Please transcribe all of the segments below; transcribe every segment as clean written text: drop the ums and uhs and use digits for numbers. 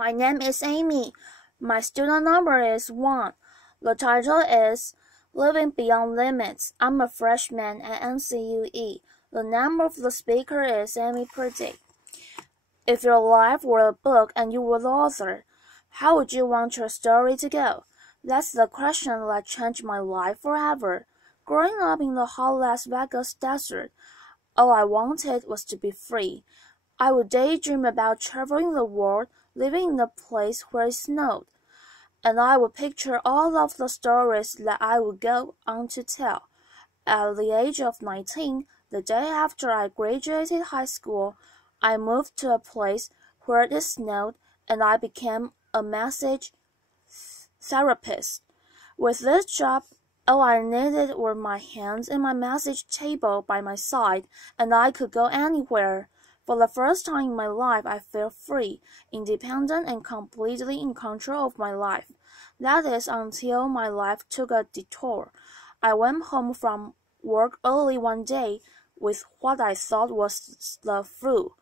My name is Amy. My student number is 1. The title is Living Beyond Limits. I'm a freshman at NCUE. The name of the speaker is Amy Purday. If your life were a book and you were the author, how would you want your story to go? That's the question that changed my life forever. Growing up in the hot Las Vegas desert, all I wanted was to be free. I would daydream about traveling the world, living in a place where it snowed, and I would picture all of the stories that I would go on to tell. At the age of 19, the day after I graduated high school, I moved to a place where it snowed, and I became a massage therapist. With this job, all I needed were my hands and my massage table by my side, and I could go anywhere. For the first time in my life, I felt free, independent, and completely in control of my life. That is until my life took a detour. I went home from work early one day with what I thought was the flu.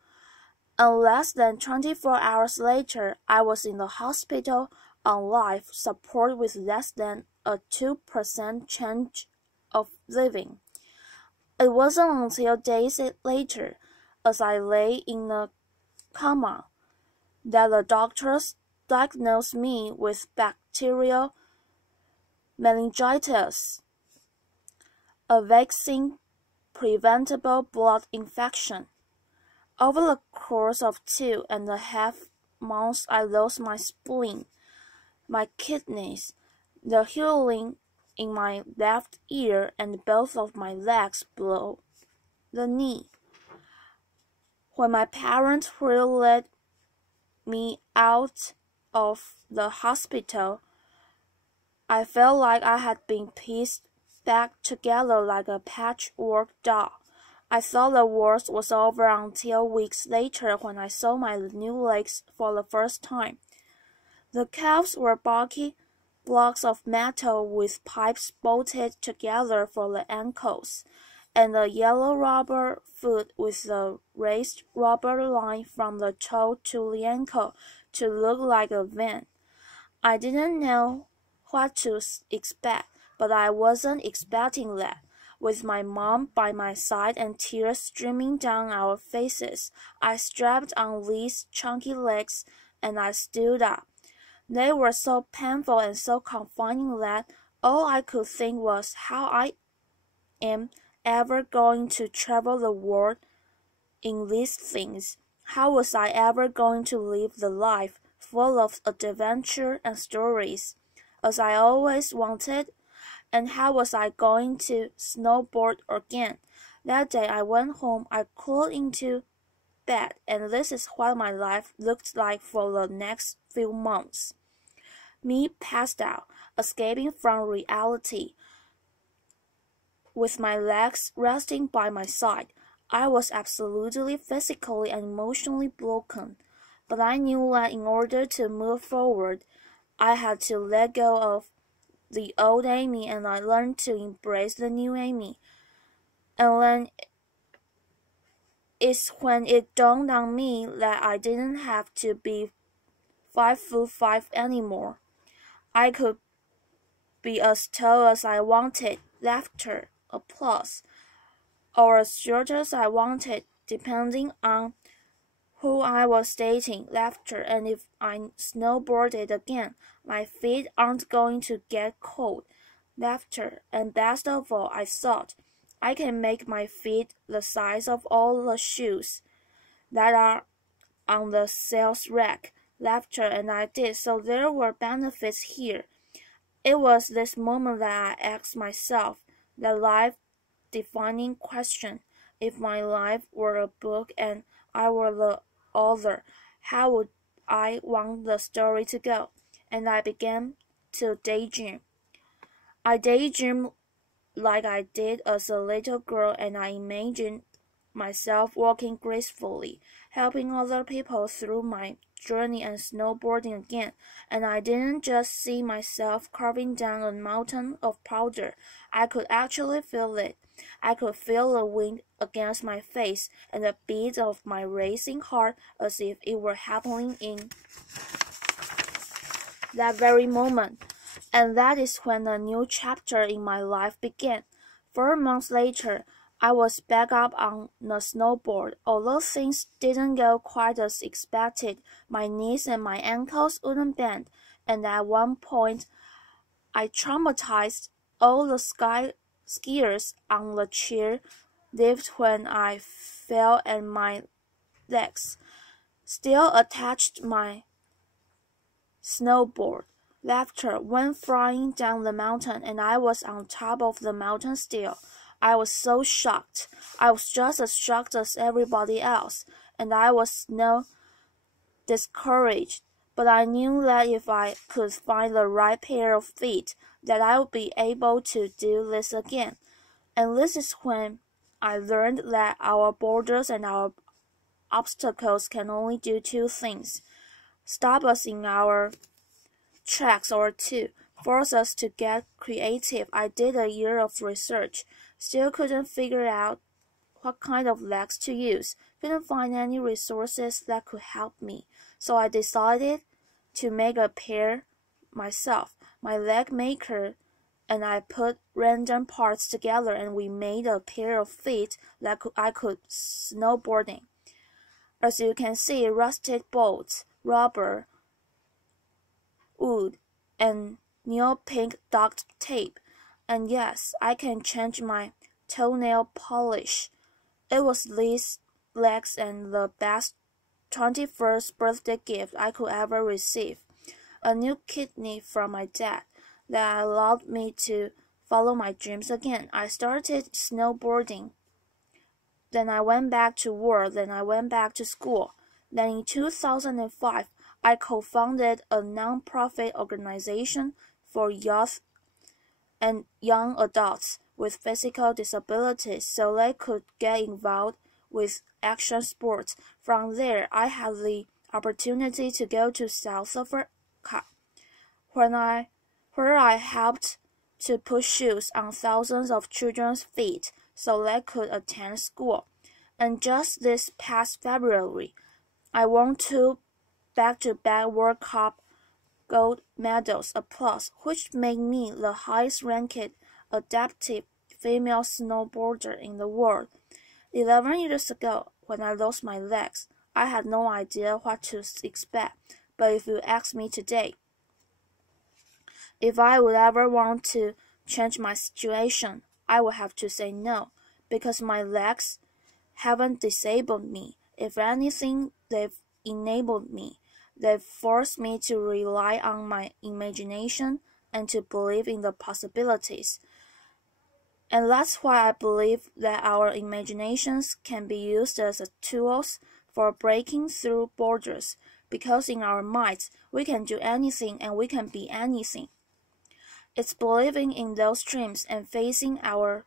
And less than 24 hours later, I was in the hospital on life support with less than a 2% chance of living. It wasn't until days later, as I lay in a coma, that the doctors diagnosed me with bacterial meningitis, a vaccine-preventable blood infection. Over the course of 2.5 months, I lost my spleen, my kidneys, the hearing in my left ear, and both of my legs below the knee. When my parents wheeled me out of the hospital, I felt like I had been pieced back together like a patchwork doll. I thought the worst was over until weeks later when I saw my new legs for the first time. The calves were bulky blocks of metal with pipes bolted together for the ankles, and a yellow rubber foot with a raised rubber line from the toe to the ankle to look like a van. I didn't know what to expect, but I wasn't expecting that. With my mom by my side and tears streaming down our faces, I strapped on these chunky legs and I stood up. They were so painful and so confining that all I could think was how I am ever going to travel the world in these things. How was I ever going to live the life full of adventure and stories, as I always wanted? And how was I going to snowboard again? That day I went home, I crawled into bed, and this is what my life looked like for the next few months. Me passed out, escaping from reality, with my legs resting by my side. I was absolutely physically and emotionally broken, but I knew that in order to move forward, I had to let go of the old Amy, and I learned to embrace the new Amy. And then it's when it dawned on me that I didn't have to be 5'5" anymore. I could be as tall as I wanted, laughter, applause, or as short as I wanted, depending on who I was dating, laughter, and if I snowboarded again, my feet aren't going to get cold, laughter, and best of all, I thought, I can make my feet the size of all the shoes that are on the sales rack, laughter, and I did, so there were benefits here. It was this moment that I asked myself the life-defining question: if my life were a book and I were the author, how would I want the story to go? And I began to daydream. I daydreamed like I did as a little girl, and I imagined myself walking gracefully, helping other people through my journey and snowboarding again. And I didn't just see myself carving down a mountain of powder. I could actually feel it. I could feel the wind against my face and the beat of my racing heart as if it were happening in that very moment. And that is when a new chapter in my life began. 4 months later, I was back up on the snowboard. Although things didn't go quite as expected, my knees and my ankles wouldn't bend, and at one point, I traumatized all the skiers on the chair lift when I fell and my legs still attached my snowboard. Laughter went flying down the mountain, and I was on top of the mountain still. I was so shocked. I was just as shocked as everybody else, and I was no discouraged. But I knew that if I could find the right pair of feet, that I would be able to do this again. And this is when I learned that our borders and our obstacles can only do two things: stop us in our tracks or two, force us to get creative. I did a year of research, still couldn't figure out what kind of legs to use, couldn't find any resources that could help me, so I decided to make a pair myself. My leg maker and I put random parts together, and we made a pair of feet that I could snowboarding. As you can see, rusted bolts, rubber, wood, and neon pink duct tape. And yes, I can change my toenail polish. It was these legs and the best 21st birthday gift I could ever receive. A new kidney from my dad that allowed me to follow my dreams again. I started snowboarding. Then I went back to work. Then I went back to school. Then in 2005, I co-founded a non-profit organization for youth and young adults with physical disabilities so they could get involved with action sports. From there, I had the opportunity to go to South Africa, where I helped to put shoes on thousands of children's feet so they could attend school. And just this past February, I won 2 back-to-back World Cup gold medals, which made me the highest-ranked adaptive female snowboarder in the world. 11 years ago, when I lost my legs, I had no idea what to expect. But if you ask me today, if I would ever want to change my situation, I would have to say no, because my legs haven't disabled me. If anything, they've enabled me. They've forced me to rely on my imagination and to believe in the possibilities. And that's why I believe that our imaginations can be used as tools for breaking through borders, because in our minds, we can do anything and we can be anything. It's believing in those dreams and facing our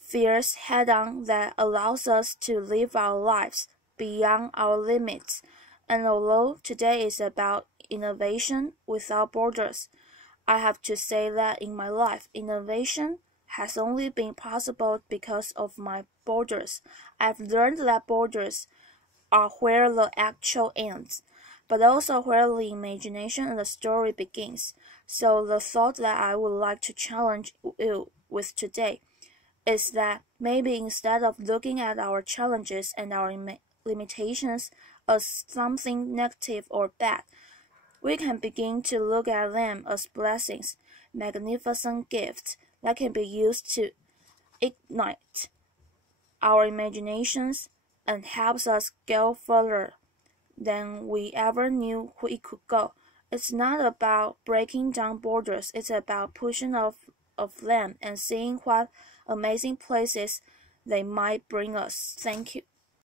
fears head-on that allows us to live our lives beyond our limits. And although today is about innovation without borders, I have to say that in my life, innovation has only been possible because of my borders. I've learned that borders are where the actual ends, but also where the imagination and the story begins. So the thought that I would like to challenge you with today is that maybe instead of looking at our challenges and our limitations as something negative or bad, we can begin to look at them as blessings, magnificent gifts that can be used to ignite our imaginations and helps us go further than we ever knew we could go. It's not about breaking down borders, it's about pushing off of them and seeing what amazing places they might bring us. Thank you.